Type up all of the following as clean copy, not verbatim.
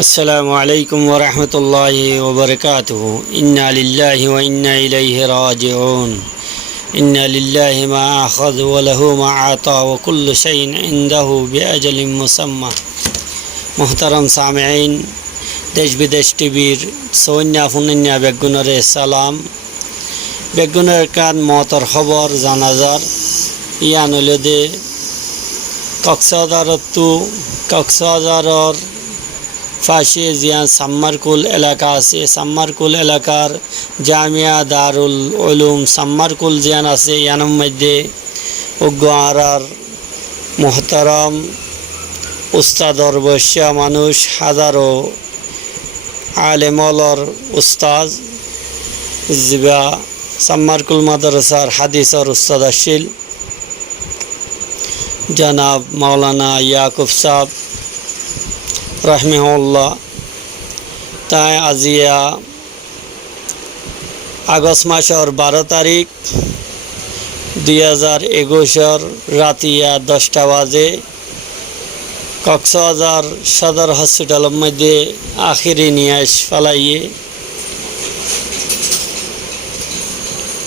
আসসালামু আলাইকুম ওয়া রাহমাতুল্লাহি ওয়া বারাকাতুহু। ইন্না লিল্লাহি ওয়া ইন্না ইলাইহি রাজিউন। ইন্না লিল্লাহি মা আখাযা ওয়া লাহু মা আতা ওয়া কুল্লু শাইইন ইনদাহু বিআজালিন মুসাম্মা। মুহতারাম সামিঈন, দেশ বিদেশ টিভির সৌন্যা ফুন্নিয়া বেগুনরে সালাম। বেগুনের কান মতর খবর জানাজার ইয়ান হলদে কক্সবাজারের ফাঁসি জিয়ান সাম্মারকুল এলাকা আছে। সাম্মারকুল এলাকার জামিয়া দারুল উলুম সাম্মারকুল জিয়ান আছে। ইয়ানোর মধ্যে উগ্রার মোহতারাম উস্তাদর বৈশ্য মানুষ হাজারো আলেমলর উস্তাদ জিবা সাম্মারকুল মাদ্রাসার হাদিসর উস্তাদ আসিল জনাব মাওলানা ইয়াকুব সাহেব রাহমাহুল্লাহ। তাই আজিয়া আগস্ট মাসের 12 তারিখ 2021 রাতিয়া 10টা বাজে কক্সবাজার সদর হসপিটালের মধ্যে আখিরি নিয়াস ফালাইয়ে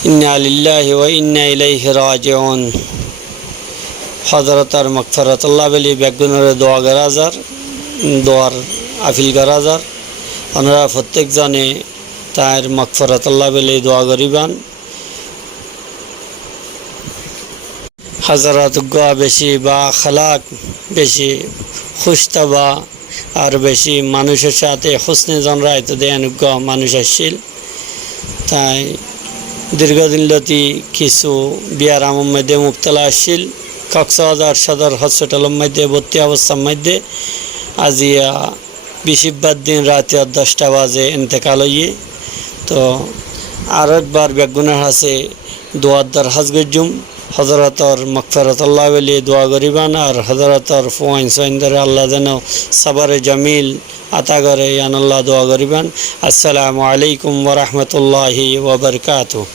ইন্না লিল্লাহি ওয়া ইন্না ইলাইহি রাজিউন। হযরতার মাগফিরাতুল্লাহ বলি বেগুনের দোয়া গরাজার দোয়ার আফিল গরাজার ওনারা প্রত্যেক জনে তার মাগফিরাতুল্লাহ বলি দোয়া করিবান। হযরত গা বেশি বা খালাক বেশি খুশতবা আর বেশি মানুষের সাথে হুসনে জনরায় তো দেয়ানুজ্ঞ মানুষ আসছিল। তাই দীর্ঘদিন লতি কিছু বিয়ার আমার মধ্যে মুবতলা আসছিল। কক্সবাজার সদর হসপিটালের মধ্যে ভর্তি অবস্থার মধ্যে আজিয়া বৃহস্পতিবার দিন রাতে 10টা বাজে ইন্তেকাল হইয়ে। তো আর একবার বেগুনের হাসে দোয়ার দরখাস্ত গজুম হযরতর মাগফিরাতুল্লাহ বলি দোয়া করিবান আর হযরতর ফুয়াইন সৈন্দরে আল্লাহ যেন সবরে জামিল আতা করে আল্লাহ দোয়া করিবান। আসসালামু আলাইকুম ওয়া রাহমাতুল্লাহি ওয়া বারাকাতুহু।